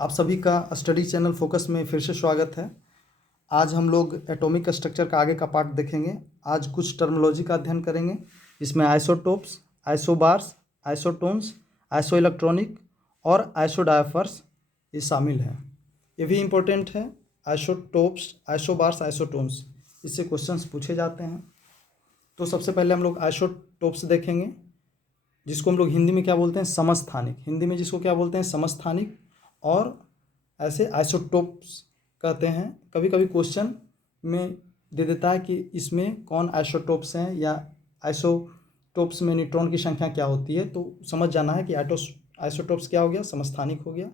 आप सभी का स्टडी चैनल फोकस में फिर से स्वागत है। आज हम लोग एटॉमिक स्ट्रक्चर का आगे का पार्ट देखेंगे। आज कुछ टर्मिनोलॉजी का अध्ययन करेंगे। इसमें isotopes, isobars, isotones, iso electronic और आइसोडायफर्स ये शामिल हैं। ये भी इम्पोर्टेंट है। आइसोटोप्स, आइसोबार्स, आइसोटोन्स, इससे क्वेश्चंस पूछे जाते हैं। तो सबसे पहले हम लोग आइसोटोप्स देखेंगे, जिसको हम लोग हिंदी में क्या बोलते हैं, समस्थानिक। हिंदी में जिसको क्या बोलते हैं, समस्थानिक, और ऐसे आइसोटोप्स कहते हैं। कभी कभी क्वेश्चन में दे देता है कि इसमें कौन आइसोटोप्स हैं, या आइसोटोप्स में न्यूट्रॉन की संख्या क्या होती है। तो समझ जाना है कि आइसोटोप्स क्या हो गया, समस्थानिक हो गया,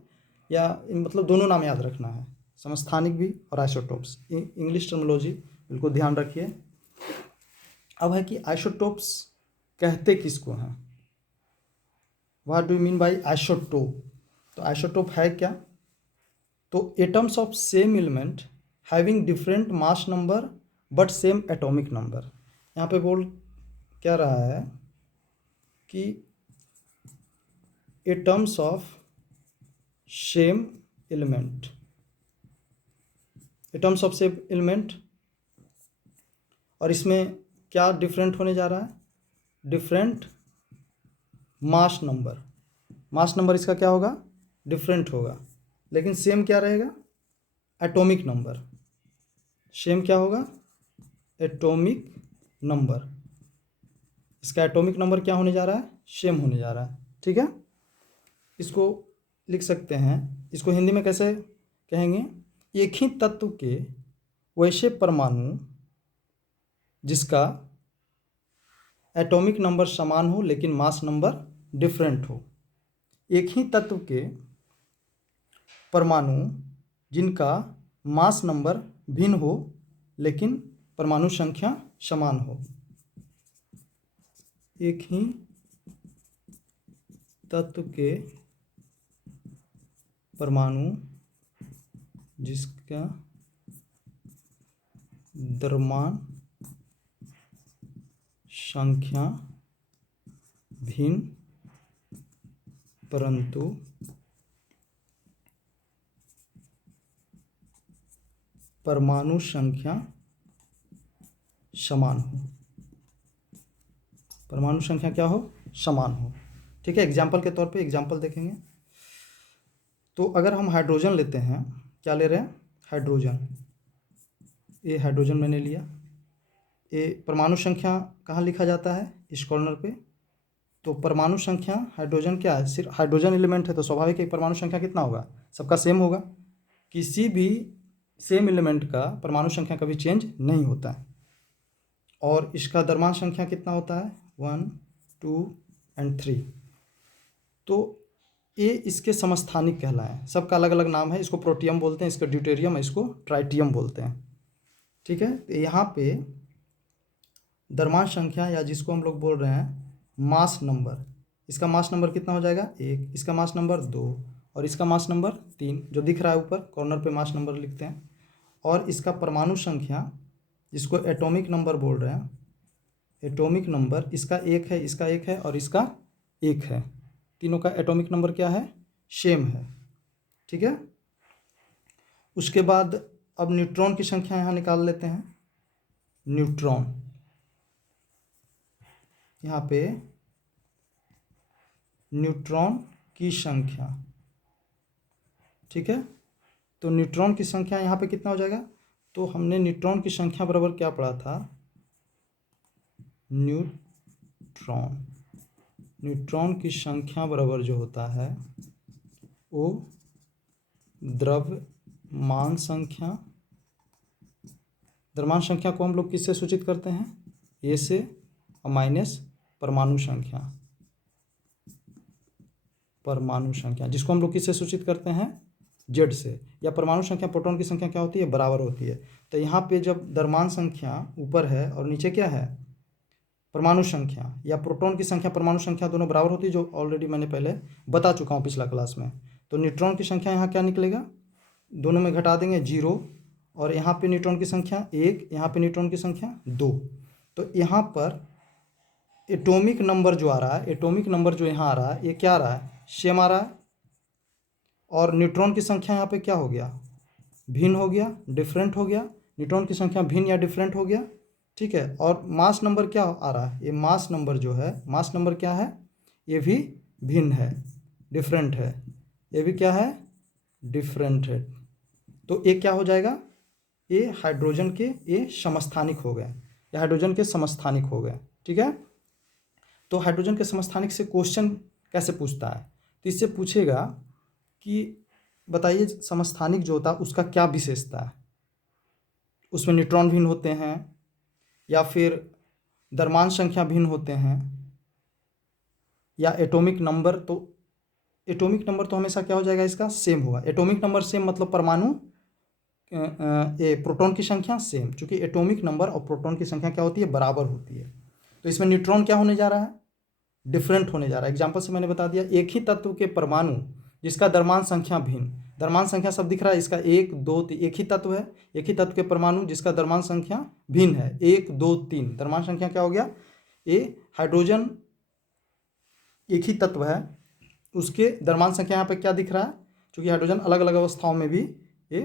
या मतलब दोनों नाम याद रखना है, समस्थानिक भी और आइसोटोप्स। इंग्लिश टर्मिनोलॉजी बिल्कुल ध्यान रखिए। अब है कि आइसोटोप्स कहते किसको हैं, what do you mean by isotope. तो आइसोटोप है क्या, तो atoms of same element having different mass number but same atomic number. यहाँ पे बोल क्या रहा है कि atoms of same element, atoms of same element, और इसमें क्या डिफरेंट होने जा रहा है, different mass number. Mass number इसका क्या होगा, डिफरेंट होगा, लेकिन सेम क्या रहेगा, एटॉमिक नंबर। सेम क्या होगा, एटॉमिक नंबर। इसका एटॉमिक नंबर क्या होने जा रहा है, सेम होने जा रहा है। ठीक है, इसको लिख सकते हैं। इसको हिंदी में कैसे कहेंगे, एक ही तत्व के वैसे परमाणु जिसका एटॉमिक नंबर समान हो लेकिन मास नंबर डिफरेंट हो। एक ही तत्व के परमाणु जिनका मास नंबर भिन्न हो लेकिन परमाणु संख्या समान हो। एक ही तत्व के परमाणु जिसका द्रव्यमान संख्या भिन्न परंतु परमाणु संख्या समान हो। परमाणु संख्या क्या हो, समान हो। ठीक है, एग्जाम्पल के तौर पे एग्जाम्पल देखेंगे। तो अगर हम हाइड्रोजन लेते हैं, क्या ले रहे हैं, हाइड्रोजन। ये हाइड्रोजन मैंने लिया। ये परमाणु संख्या कहाँ लिखा जाता है, इस कॉर्नर पे। तो परमाणु संख्या हाइड्रोजन क्या है, सिर्फ हाइड्रोजन एलिमेंट है तो स्वाभाविक है परमाणु संख्या कितना होगा, सबका सेम होगा। किसी भी सेम एलिमेंट का परमाणु संख्या कभी चेंज नहीं होता है। और इसका द्रव्यमान संख्या कितना होता है, 1, 2 एंड 3। तो ये इसके समस्थानिक कहलाए। सबका अलग अलग नाम है। इसको प्रोटियम बोलते हैं, इसको ड्यूटेरियम, इसको ट्राइटियम बोलते हैं। ठीक है, तो यहाँ पे द्रव्यमान संख्या, या जिसको हम लोग बोल रहे हैं मास नंबर, इसका मास नंबर कितना हो जाएगा, 1, इसका मास नंबर 2, और इसका मास नंबर 3, जो दिख रहा है ऊपर कॉर्नर पे मास नंबर लिखते हैं। और इसका परमाणु संख्या, जिसको एटॉमिक नंबर बोल रहे हैं, एटॉमिक नंबर इसका 1 है, इसका 1 है और इसका 1 है। तीनों का एटॉमिक नंबर क्या है, सेम है। ठीक है, उसके बाद अब न्यूट्रॉन की संख्या यहाँ निकाल लेते हैं। न्यूट्रॉन, यहाँ पे न्यूट्रॉन की संख्या। ठीक है, तो न्यूट्रॉन की संख्या यहाँ पे कितना हो जाएगा, तो हमने न्यूट्रॉन की संख्या बराबर क्या पढ़ा था, न्यूट्रॉन की संख्या बराबर जो होता है वो द्रव्यमान संख्या। द्रव्यमान संख्या को हम लोग किससे सूचित करते हैं, ए से, और माइनस परमाणु संख्या। परमाणु संख्या जिसको हम लोग किससे सूचित करते हैं, जेड से। या परमाणु संख्या, प्रोटॉन की संख्या क्या होती है, बराबर होती है। तो यहाँ पे जब द्रव्यमान संख्या ऊपर है और नीचे क्या है, परमाणु संख्या, या प्रोटॉन की संख्या परमाणु संख्या, दोनों बराबर होती है, जो ऑलरेडी मैंने पहले बता चुका हूँ पिछला क्लास में। तो न्यूट्रॉन की संख्या यहाँ क्या निकलेगा, दोनों में घटा देंगे 0, और यहाँ पे न्यूट्रॉन की संख्या 1, यहाँ पे न्यूट्रॉन की संख्या 2। तो यहाँ पर एटॉमिक नंबर जो आ रहा है, एटॉमिक नंबर जो यहाँ आ रहा है, ये क्या आ रहा है, सेम आ रहा है। और न्यूट्रॉन की संख्या यहाँ पे क्या हो गया, भिन्न हो गया, डिफरेंट हो गया। न्यूट्रॉन की संख्या भिन्न या डिफरेंट हो गया, ठीक है। और मास नंबर क्या आ रहा है, ये मास नंबर जो है, मास नंबर क्या है, ये भी भिन्न है, डिफरेंट है, ये भी क्या है, डिफरेंट है। तो ये क्या हो जाएगा, ये हाइड्रोजन के ये समस्थानिक हो गए, ये हाइड्रोजन के समस्थानिक हो गए, ठीक है। तो हाइड्रोजन के समस्थानिक से क्वेश्चन कैसे पूछता है, तो इससे पूछेगा कि बताइए समस्थानिक जो होता है उसका क्या विशेषता है, उसमें न्यूट्रॉन भिन्न होते हैं या फिर द्रव्यमान संख्या भिन्न होते हैं या एटॉमिक नंबर। तो एटॉमिक नंबर तो हमेशा क्या हो जाएगा, इसका सेम होगा। एटॉमिक नंबर सेम मतलब परमाणु ये प्रोटॉन की संख्या सेम, क्योंकि एटॉमिक नंबर और प्रोटॉन की संख्या क्या होती है, बराबर होती है। तो इसमें न्यूट्रॉन क्या होने जा रहा है, डिफरेंट होने जा रहा है। एग्जाम्पल से मैंने बता दिया, एक ही तत्व के परमाणु जिसका द्रव्यमान संख्या भिन्न, द्रव्यमान संख्या सब दिख रहा है, इसका 1 2 3, एक ही तत्व है, एक ही तत्व के परमाणु जिसका द्रव्यमान संख्या भिन्न है, 1 2 3, द्रव्यमान संख्या क्या हो गया, ये हाइड्रोजन एक ही तत्व है, उसके द्रव्यमान संख्या यहाँ पे क्या दिख रहा है, क्योंकि हाइड्रोजन अलग अलग अवस्थाओं में भी ये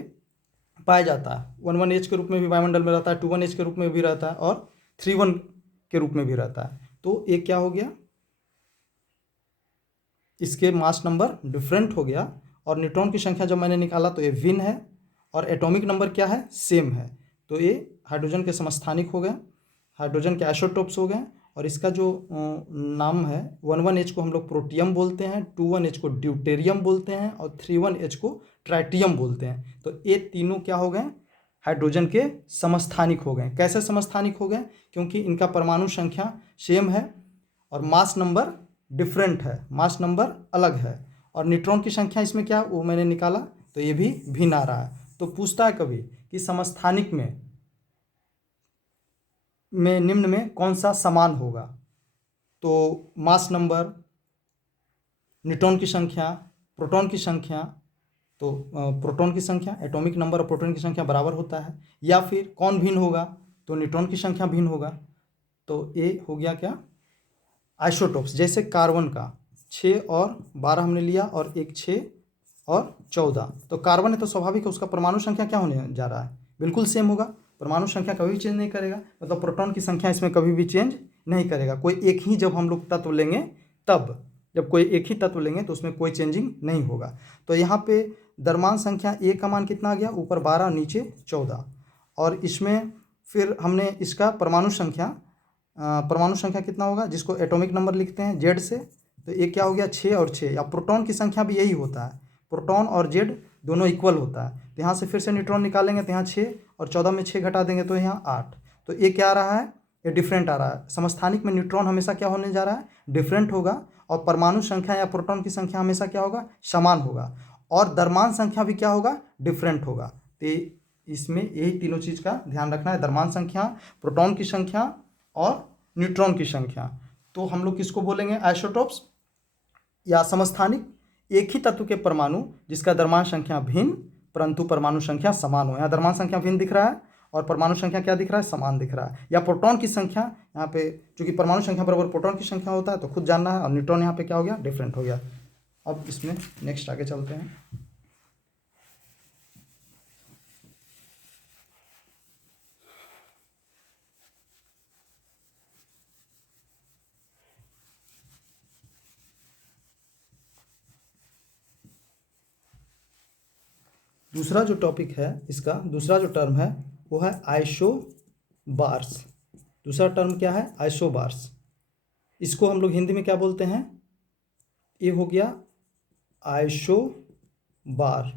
पाया जाता है। 11H के रूप में भी वायुमंडल में रहता है, 21H के रूप में भी रहता है और 31 के रूप में भी रहता है। तो ये क्या हो गया, इसके मास नंबर डिफरेंट हो गया। और न्यूट्रॉन की संख्या जब मैंने निकाला तो ये भिन्न है और एटॉमिक नंबर क्या है, सेम है। तो ये हाइड्रोजन के समस्थानिक हो गए, हाइड्रोजन के आइसोटोप्स हो गए। और इसका जो नाम है, 11H को हम लोग प्रोटियम बोलते हैं, 21H को ड्यूटेरियम बोलते हैं और 31H को ट्राइटियम बोलते हैं। तो ये तीनों क्या हो गए, हाइड्रोजन के समस्थानिक हो गए। कैसे समस्थानिक हो गए, क्योंकि इनका परमाणु संख्या सेम है और मास नंबर डिफरेंट है, मास नंबर अलग है। और न्यूट्रॉन की संख्या इसमें क्या, वो मैंने निकाला तो ये भी भिन्न आ रहा है। तो पूछता है कभी कि समस्थानिक में निम्न में कौन सा समान होगा, तो मास नंबर, न्यूट्रॉन की संख्या, प्रोटॉन की संख्या। तो प्रोटॉन की संख्या, एटॉमिक नंबर और प्रोटॉन की संख्या बराबर होता है। या फिर कौन भिन्न होगा, तो न्यूट्रॉन की संख्या भिन्न होगा। तो ये हो गया क्या, आइसोटोप्स। जैसे कार्बन का 6 और 12 हमने लिया और एक 6 और 14। तो कार्बन है तो स्वाभाविक है उसका परमाणु संख्या क्या होने जा रहा है, बिल्कुल सेम होगा, परमाणु संख्या कभी भी चेंज नहीं करेगा, मतलब प्रोटॉन की संख्या इसमें कभी भी चेंज नहीं करेगा। कोई एक ही जब हम लोग तत्व लेंगे तब, जब कोई एक ही तत्व लेंगे तो उसमें कोई चेंजिंग नहीं होगा। तो यहाँ पे द्रव्यमान संख्या ए का मान कितना आ गया, ऊपर 12 नीचे 14। और इसमें फिर हमने इसका परमाणु संख्या कितना होगा, जिसको एटॉमिक नंबर लिखते हैं जेड से। तो ये क्या हो गया, 6 और 6। या प्रोटॉन की संख्या भी यही होता है, प्रोटॉन और जेड दोनों इक्वल होता है। तो यहाँ से फिर से न्यूट्रॉन निकालेंगे तो यहाँ 6 और 14 में 6 घटा देंगे तो यहाँ 8। तो ये क्या आ रहा है, ये डिफरेंट आ रहा है। समस्थानिक में न्यूट्रॉन हमेशा क्या होने जा रहा है, डिफरेंट होगा। और परमाणु संख्या या प्रोटॉन की संख्या हमेशा क्या होगा, समान होगा। और द्रव्यमान संख्या भी क्या होगा, डिफरेंट होगा। तो इसमें यही तीनों चीज़ का ध्यान रखना है, द्रव्यमान संख्या, प्रोटॉन की संख्या और न्यूट्रॉन की संख्या। तो हम लोग किसको बोलेंगे, आइसोटोप्स या समस्थानिक, एक ही तत्व के परमाणु जिसका द्रव्यमान संख्या भिन्न परंतु परमाणु संख्या समान हो। यहाँ द्रव्यमान संख्या भिन्न दिख रहा है और परमाणु संख्या क्या दिख रहा है, समान दिख रहा है। या प्रोटॉन की संख्या, यहाँ पे चूंकि परमाणु संख्या बराबर प्रोटॉन की संख्या होता है तो खुद जानना है। और न्यूट्रॉन यहाँ पे क्या हो गया, डिफरेंट हो गया। अब इसमें नेक्स्ट आगे चलते हैं। दूसरा जो टॉपिक है, इसका दूसरा जो टर्म है वो है आइसोबार्स। दूसरा टर्म क्या है, आइसोबार्स। इसको हम लोग हिंदी में क्या बोलते हैं, ये हो गया आइसोबार।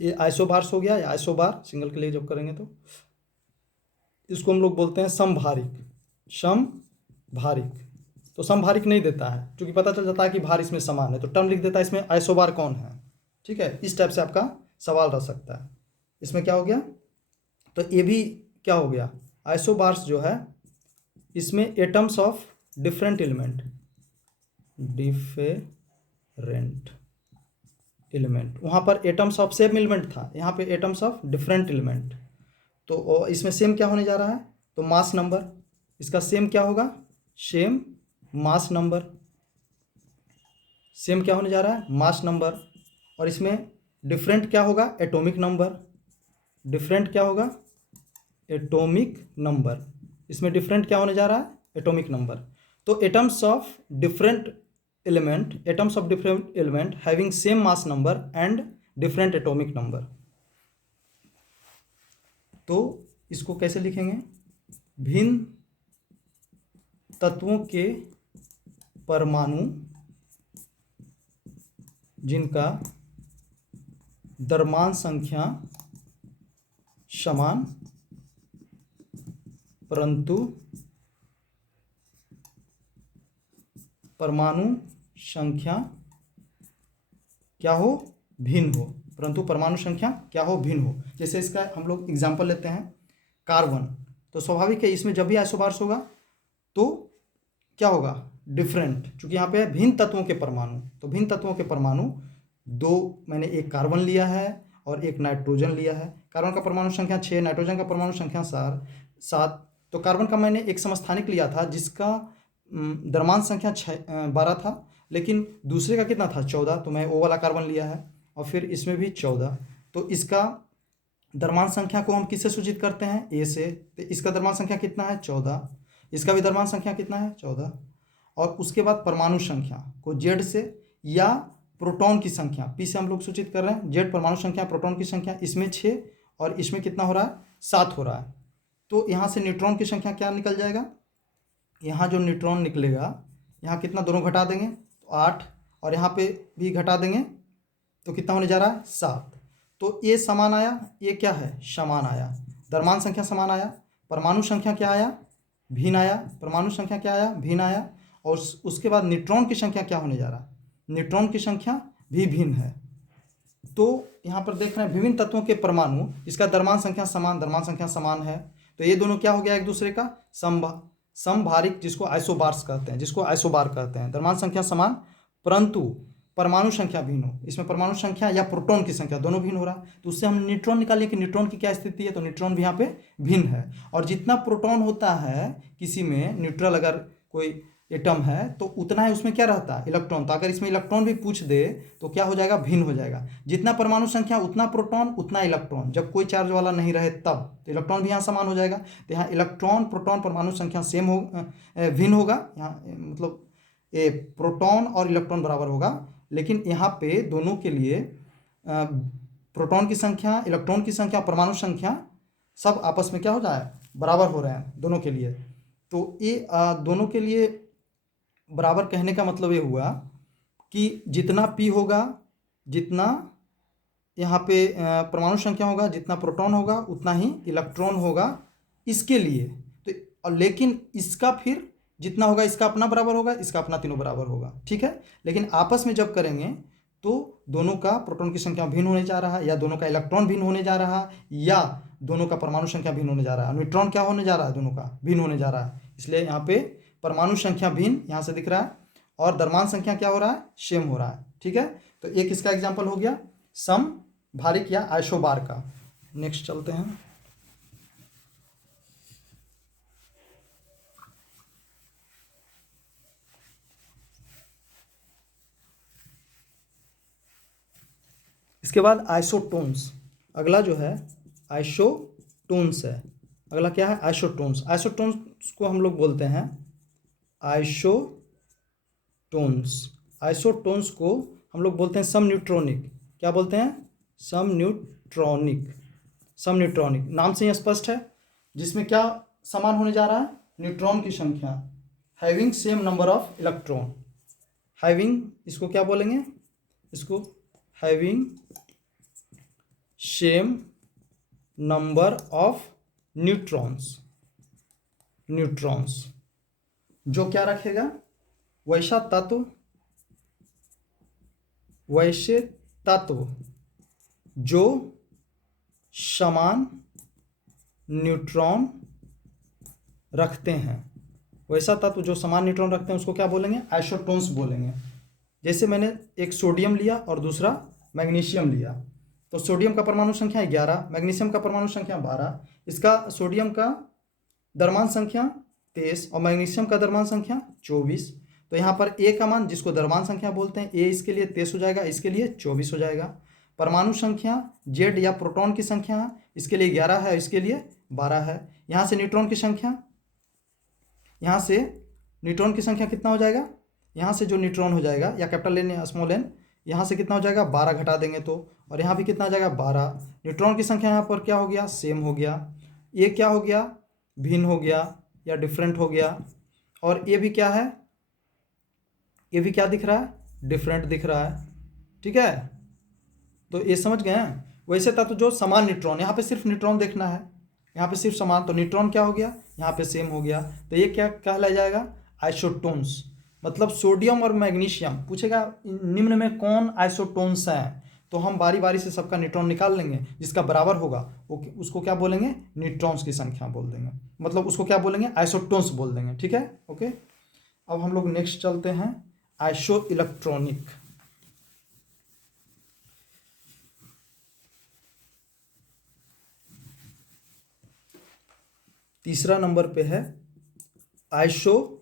ये आइसोबार्स हो गया या आइसोबार, सिंगल के लिए जब करेंगे तो इसको हम लोग बोलते हैं समभारिक। समभारिक, तो समभारिक नहीं देता है, क्योंकि पता चल जाता है कि भार इसमें समान है, तो टर्म लिख देता है इसमें आइसोबार कौन है। ठीक है, इस टाइप से आपका सवाल रह सकता है। इसमें क्या हो गया, तो ये भी क्या हो गया, आइसोबार्स जो है इसमें एटम्स ऑफ डिफरेंट एलिमेंट, वहाँ पर एटम्स ऑफ सेम एलिमेंट था, यहाँ पे एटम्स ऑफ डिफरेंट एलिमेंट। तो इसमें सेम क्या होने जा रहा है, तो मास नंबर, इसका सेम क्या होगा, सेम मास नंबर। सेम क्या होने जा रहा है, मास नंबर। और इसमें डिफरेंट क्या होगा, एटॉमिक नंबर। डिफरेंट क्या होगा, एटॉमिक नंबर। इसमें डिफरेंट क्या होने जा रहा है, एटॉमिक नंबर। तो atoms of different element having same mass number and different atomic number. तो इसको कैसे लिखेंगे, भिन्न तत्वों के परमाणु जिनका द्रव्यमान संख्या समान परंतु परमाणु संख्या क्या हो, भिन्न हो। परंतु परमाणु संख्या क्या हो, भिन्न हो। जैसे इसका हम लोग एग्जाम्पल लेते हैं, कार्बन। तो स्वाभाविक है इसमें जब भी आइसोबार्स होगा तो क्या होगा, डिफरेंट। चूंकि यहाँ पे भिन्न तत्वों के परमाणु, तो भिन्न तत्वों के परमाणु दो, मैंने एक कार्बन लिया है और एक नाइट्रोजन लिया है। कार्बन का परमाणु संख्या 6, नाइट्रोजन का परमाणु संख्या 7। तो कार्बन का मैंने एक समस्थानिक लिया था जिसका द्रव्यमान संख्या 12 था, लेकिन दूसरे का कितना था, 14। तो मैं वो वाला कार्बन लिया है, और फिर इसमें भी 14। तो इसका द्रव्यमान संख्या को हम किससे सूचित करते हैं, ए से। तो इसका द्रव्यमान संख्या कितना है, 14। इसका भी द्रव्यमान संख्या कितना है, 14। और उसके बाद परमाणु संख्या को जेड से, या प्रोटॉन की संख्या पी से हम लोग सूचित कर रहे हैं। जेड परमाणु संख्या, प्रोटॉन की संख्या, इसमें 6 और इसमें कितना हो रहा है, 7 हो रहा है। तो यहाँ से न्यूट्रॉन की संख्या क्या निकल जाएगा, यहाँ जो न्यूट्रॉन निकलेगा, यहाँ कितना, दोनों घटा देंगे तो 8, और यहाँ पे भी घटा देंगे तो कितना होने जा रहा है, 7। तो ये समान आया, ये क्या है, समान आया। द्रव्यमान संख्या समान आया, परमाणु संख्या क्या आया, भिन्न आया। परमाणु संख्या क्या आया, भिन्न आया। और उसके बाद न्यूट्रॉन की संख्या क्या होने जा रहा है, न्यूट्रॉन की संख्या भी भिन्न है। तो यहाँ पर देख रहे हैं विभिन्न तत्वों के परमाणु, इसका द्रव्यमान संख्या समान, द्रव्यमान संख्या समान है। तो ये दोनों क्या हो गया, एक दूसरे का समभारिक, जिसको आइसोबार्स कहते हैं, जिसको आइसोबार कहते हैं। द्रव्यमान संख्या समान परंतु परमाणु संख्या भिन्न हो। इसमें परमाणु संख्या या प्रोटॉन की संख्या दोनों भिन्न हो रहा है। तो उससे हम न्यूट्रॉन निकालिए कि न्यूट्रॉन की क्या स्थिति है, तो न्यूट्रॉन भी यहाँ पे भिन्न है। और जितना प्रोटॉन होता है किसी में, न्यूट्रल अगर कोई एटम है तो उतना ही उसमें क्या रहता है, इलेक्ट्रॉन। तो अगर इसमें इलेक्ट्रॉन भी पूछ दे तो क्या हो जाएगा, भिन्न हो जाएगा। जितना परमाणु संख्या उतना प्रोटॉन उतना इलेक्ट्रॉन, जब कोई चार्ज वाला नहीं रहे तब, तो इलेक्ट्रॉन भी यहाँ समान हो जाएगा। तो यहाँ इलेक्ट्रॉन प्रोटॉन परमाणु संख्या सेम हो, भिन्न होगा। यहाँ मतलब ये प्रोटॉन और इलेक्ट्रॉन बराबर होगा, लेकिन यहाँ पे दोनों के लिए प्रोटॉन की संख्या, इलेक्ट्रॉन की संख्या, परमाणु संख्या सब आपस में क्या हो रहा है, बराबर हो रहे हैं दोनों के लिए। तो ये दोनों के लिए बराबर कहने का मतलब ये हुआ कि जितना पी होगा, जितना यहाँ पे परमाणु संख्या होगा, जितना प्रोटॉन होगा उतना ही इलेक्ट्रॉन होगा इसके लिए। तो लेकिन इसका फिर जितना होगा इसका अपना बराबर होगा, इसका अपना तीनों बराबर होगा, ठीक है। लेकिन आपस में जब करेंगे तो दोनों का प्रोटॉन की संख्या भिन्न होने जा रहा है, या दोनों का इलेक्ट्रॉन भिन्न होने जा रहा है, या दोनों का परमाणु संख्या भिन्न होने जा रहा है। न्यूट्रॉन क्या होने जा रहा है, दोनों का भिन्न होने जा रहा है। इसलिए यहाँ पे परमाणु संख्या भिन्न यहाँ से दिख रहा है, और द्रव्यमान संख्या क्या हो रहा है, सेम हो रहा है, ठीक है। तो एक इसका एग्जाम्पल हो गया समभारिक या आइसोबार का। नेक्स्ट चलते हैं। इसके बाद आइसोटोन्स, अगला जो है आइसोटोन्स है। अगला क्या है, आइसोटोन्स। आइसोटोन्स को हम लोग बोलते हैं आइसोटोन्स। आइसोटोन्स को हम लोग बोलते हैं समन्यूट्रॉनिक। क्या बोलते हैं, समन्यूट्रॉनिक। समन्यूट्रॉनिक नाम से ही स्पष्ट है, जिसमें क्या समान होने जा रहा है, न्यूट्रॉन की संख्या, having same number of electron. Having, इसको क्या बोलेंगे, इसको having same number of neutrons. Neutrons जो क्या रखेगा, वैसा तत्व, वैसे तत्व जो समान न्यूट्रॉन रखते हैं। वैसा तत्व जो समान न्यूट्रॉन रखते हैं उसको क्या बोलेंगे, आइसोटोन्स बोलेंगे। जैसे मैंने एक सोडियम लिया और दूसरा मैग्नीशियम लिया, तो सोडियम का परमाणु संख्या 11, मैग्नीशियम का परमाणु संख्या 12। इसका सोडियम का द्रव्यमान संख्या 23 और मैग्नीशियम का द्रव्यमान संख्या 24। तो यहाँ पर ए का मान, जिसको द्रव्यमान संख्या बोलते हैं, ए इसके लिए 23 हो जाएगा, इसके लिए 24 हो जाएगा। परमाणु संख्या जेड या प्रोटॉन की संख्या इसके लिए 11 है, इसके लिए 12 है। यहाँ से न्यूट्रॉन की संख्या, यहाँ से न्यूट्रॉन की संख्या कितना हो जाएगा, यहाँ से जो न्यूट्रॉन हो जाएगा या कैपिटल एन या स्मॉल एन, यहाँ से कितना हो जाएगा 12 घटा देंगे तो, और यहाँ भी कितना आ जाएगा 12। न्यूट्रॉन की संख्या यहाँ पर क्या हो गया, सेम हो गया। ये क्या हो गया, भिन्न हो गया या डिफरेंट हो गया। और ये भी क्या है, ये भी क्या दिख रहा है, डिफरेंट दिख रहा है। ठीक है, तो ये समझ गए हैं। वैसे था तो जो समान न्यूट्रॉन, यहाँ पे सिर्फ न्यूट्रॉन देखना है, यहाँ पे सिर्फ समान, तो न्यूट्रॉन क्या हो गया, यहाँ पे सेम हो गया, तो ये क्या कहलाया जाएगा, आइसोटोन्स। मतलब सोडियम और मैग्नीशियम पूछेगा निम्न में कौन आइसोटोन्स हैं, तो हम बारी बारी से सबका न्यूट्रॉन निकाल लेंगे, जिसका बराबर होगा वो उसको क्या बोलेंगे, न्यूट्रॉन्स की संख्या बोल देंगे, मतलब उसको क्या बोलेंगे, आइसोटोन्स बोल देंगे। ठीक है, ओके। अब हम लोग नेक्स्ट चलते हैं, आइसो इलेक्ट्रॉनिक। तीसरा नंबर पे है आइसो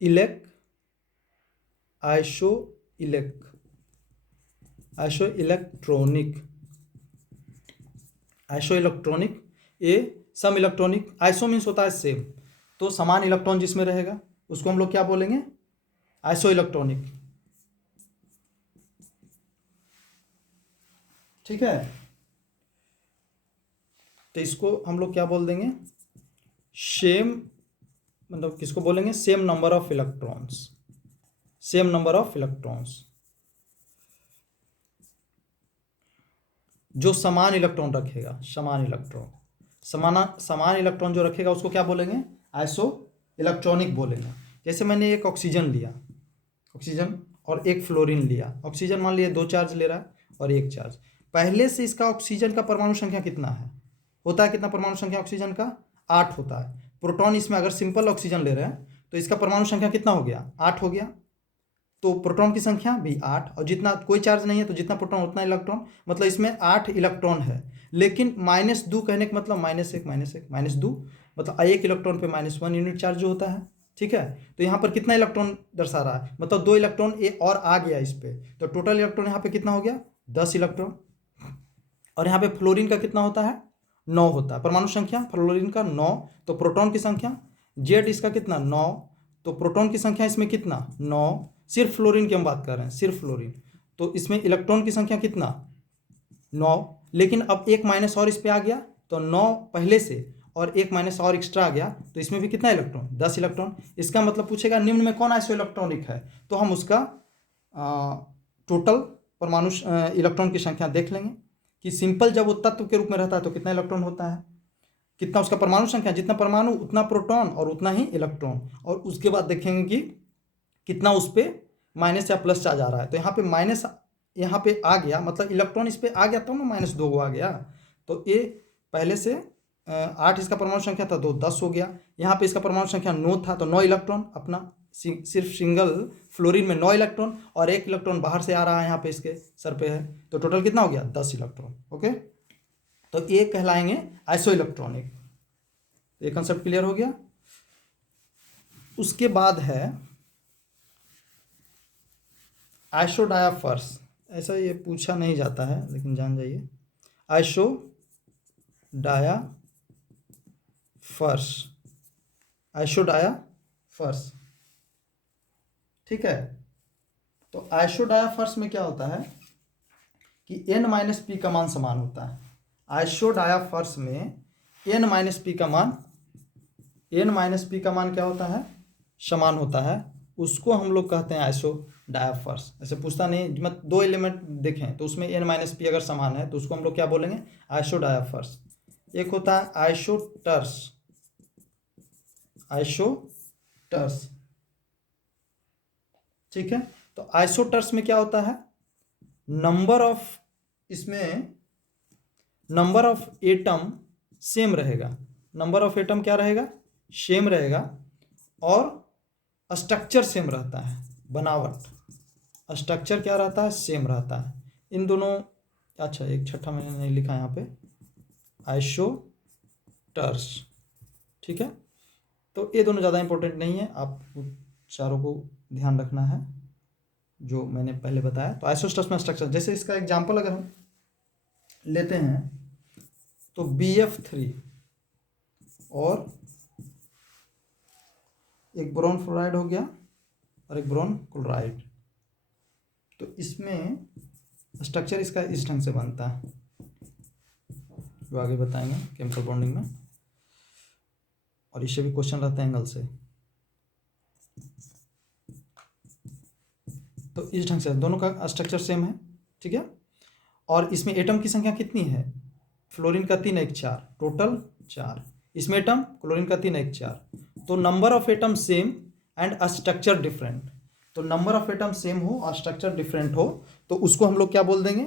इलेक्ट्रॉनिक। ये सम इलेक्ट्रॉनिक, आइसो मीन्स होता है सेम, तो समान इलेक्ट्रॉन जिसमें रहेगा उसको हम लोग क्या बोलेंगे, आइसो इलेक्ट्रॉनिक। ठीक है, तो इसको हम लोग क्या बोल देंगे, सेम, मतलब किसको बोलेंगे, same number of electrons, same number of electrons, जो समान इलेक्ट्रॉन रखेगा, समान इलेक्ट्रॉन, समान इलेक्ट्रॉन जो रखेगा उसको क्या बोलेंगे, आइसो इलेक्ट्रॉनिक बोलेंगे। जैसे मैंने एक ऑक्सीजन लिया, ऑक्सीजन, और एक फ्लोरीन लिया। ऑक्सीजन मान लिया 2 चार्ज ले रहा है और 1 चार्ज। पहले से इसका ऑक्सीजन का परमाणु संख्या कितना है, होता है कितना परमाणु संख्या ऑक्सीजन का, 8 होता है। प्रोटॉन इसमें अगर सिंपल ऑक्सीजन ले रहे हैं तो इसका परमाणु संख्या कितना हो गया, 8 हो गया। तो प्रोटॉन की संख्या भी 8, और जितना कोई चार्ज नहीं है तो जितना प्रोटॉन उतना इलेक्ट्रॉन, मतलब इसमें 8 इलेक्ट्रॉन है। लेकिन -2 कहने का मतलब -1 -2, मतलब 1 इलेक्ट्रॉन पे -1 यूनिट चार्ज जो होता है। ठीक है, तो यहाँ पर कितना इलेक्ट्रॉन दर्शा रहा है, मतलब 2 इलेक्ट्रॉन ए और आ गया इस पे, तो टोटल इलेक्ट्रॉन यहाँ पे कितना हो गया, 10 इलेक्ट्रॉन। और यहाँ पे फ्लोरीन का कितना होता है, 9 होता है परमाणु संख्या, फ्लोरीन का 9। तो प्रोटॉन की संख्या जेड इसका कितना, 9, तो प्रोटॉन की संख्या इसमें कितना, 9। सिर्फ फ्लोरीन की हम बात कर रहे हैं, सिर्फ फ्लोरीन, तो इसमें इलेक्ट्रॉन की संख्या कितना, 9। लेकिन अब एक माइनस और इस पे आ गया, तो 9 पहले से और एक माइनस और एक्स्ट्रा आ गया, तो इसमें भी कितना इलेक्ट्रॉन, 10 इलेक्ट्रॉन। इसका मतलब पूछेगा निम्न में कौन आइसो इलेक्ट्रॉनिक है, तो हम उसका टोटल परमाणु इलेक्ट्रॉन की संख्या देख लेंगे कि सिंपल जब वो तत्व के रूप में रहता है तो कितना इलेक्ट्रॉन होता है, कितना उसका परमाणु संख्या, जितना परमाणु उतना प्रोटॉन और उतना ही इलेक्ट्रॉन। और उसके बाद देखेंगे कि कितना उस पर माइनस या प्लस चार्ज आ रहा है। तो यहाँ पे माइनस यहाँ पे आ गया, मतलब इलेक्ट्रॉन इस पे आ गया तो ना -2 आ गया। तो ये पहले से 8 इसका परमाणु संख्या था तो 10 हो गया। यहाँ पे इसका परमाणु संख्या 9 था तो 9 इलेक्ट्रॉन अपना, सिर्फ सिंगल फ्लोरीन में 9 इलेक्ट्रॉन और 1 इलेक्ट्रॉन बाहर से आ रहा है, यहाँ पे इसके सर पे है, तो टोटल कितना हो गया, 10 इलेक्ट्रॉन। ओके, तो ये कहलाएंगे आइसो इलेक्ट्रॉनिक। ये कंसेप्ट क्लियर हो गया। उसके बाद है आइसो डायाफर्स। ऐसा ये पूछा नहीं जाता है लेकिन जान जाइए, आइसो डायाफर्स, आइसो डायाफर्स। ठीक है, तो आइसो डायाफर्स में क्या होता है कि n-p का मान समान होता है। आइसो डायाफर्स में n-p का मान, n-p का मान क्या होता है, समान होता है, उसको हम लोग कहते हैं आइसो डायाफर्स। ऐसे पूछता नहीं, मत 2 एलिमेंट देखें तो उसमें n-p अगर समान है तो उसको हम लोग क्या बोलेंगे, आइसो डायाफर्स। एक होता है आइसोटर्स, आइसोटर्स। ठीक है, तो आइसोटर्स में क्या होता है, नंबर ऑफ, इसमें नंबर ऑफ एटम सेम रहेगा, नंबर ऑफ एटम क्या रहेगा, सेम रहेगा, और स्ट्रक्चर सेम रहता है, बनावट, स्ट्रक्चर क्या रहता है, सेम रहता है इन दोनों। अच्छा, एक छठा मैंने नहीं लिखा यहाँ पे, आइसोटर्स, ठीक है। तो ये दोनों ज़्यादा इंपॉर्टेंट नहीं है, आप चारों को ध्यान रखना है जो मैंने पहले बताया। तो आइसोस्टेप्स में स्ट्रक्चर, जैसे इसका एग्जांपल अगर हम लेते हैं तो BF3 और एक बोरॉन फ्लोराइड हो गया और एक बोरॉन क्लोराइड। तो इसमें स्ट्रक्चर इसका इस ढंग से बनता है, जो आगे बताएंगे केमिकल बॉन्डिंग में, और इससे भी क्वेश्चन रहता है एंगल से। तो इस ढंग से दोनों का स्ट्रक्चर सेम है, ठीक है। और इसमें एटम की संख्या कितनी है? फ्लोरीन का 3 1 4, टोटल 4। इसमें एटम क्लोरीन का 3 1 4। तो number of atom same and structure different. तो नंबर ऑफ एटम सेम हो और स्ट्रक्चर डिफरेंट हो तो उसको हम लोग क्या बोल देंगे?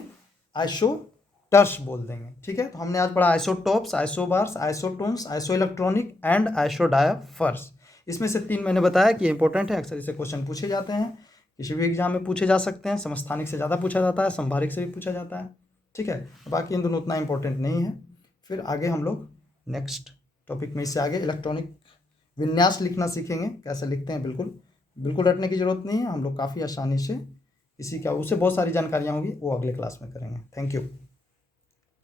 आइसोटर्स बोल देंगे, ठीक है। तो हमने आज पढ़ा isotopes, isobars, isotones, iso electronic and आइसोडायफर्स। इसमें से 3 मैंने बताया कि इंपॉर्टेंट है, अक्सर इसे क्वेश्चन पूछे जाते हैं, किसी भी एग्जाम में पूछे जा सकते हैं। समस्थानिक से ज़्यादा पूछा जाता है, संभारिक से भी पूछा जाता है, ठीक है। बाकी इन दोनों उतना इंपॉर्टेंट नहीं है। फिर आगे हम लोग नेक्स्ट टॉपिक में इससे आगे इलेक्ट्रॉनिक विन्यास लिखना सीखेंगे, कैसे लिखते हैं। बिल्कुल रटने की ज़रूरत नहीं है, हम लोग काफ़ी आसानी से इसी का उससे बहुत सारी जानकारियाँ होंगी, वो अगले क्लास में करेंगे। Thank you.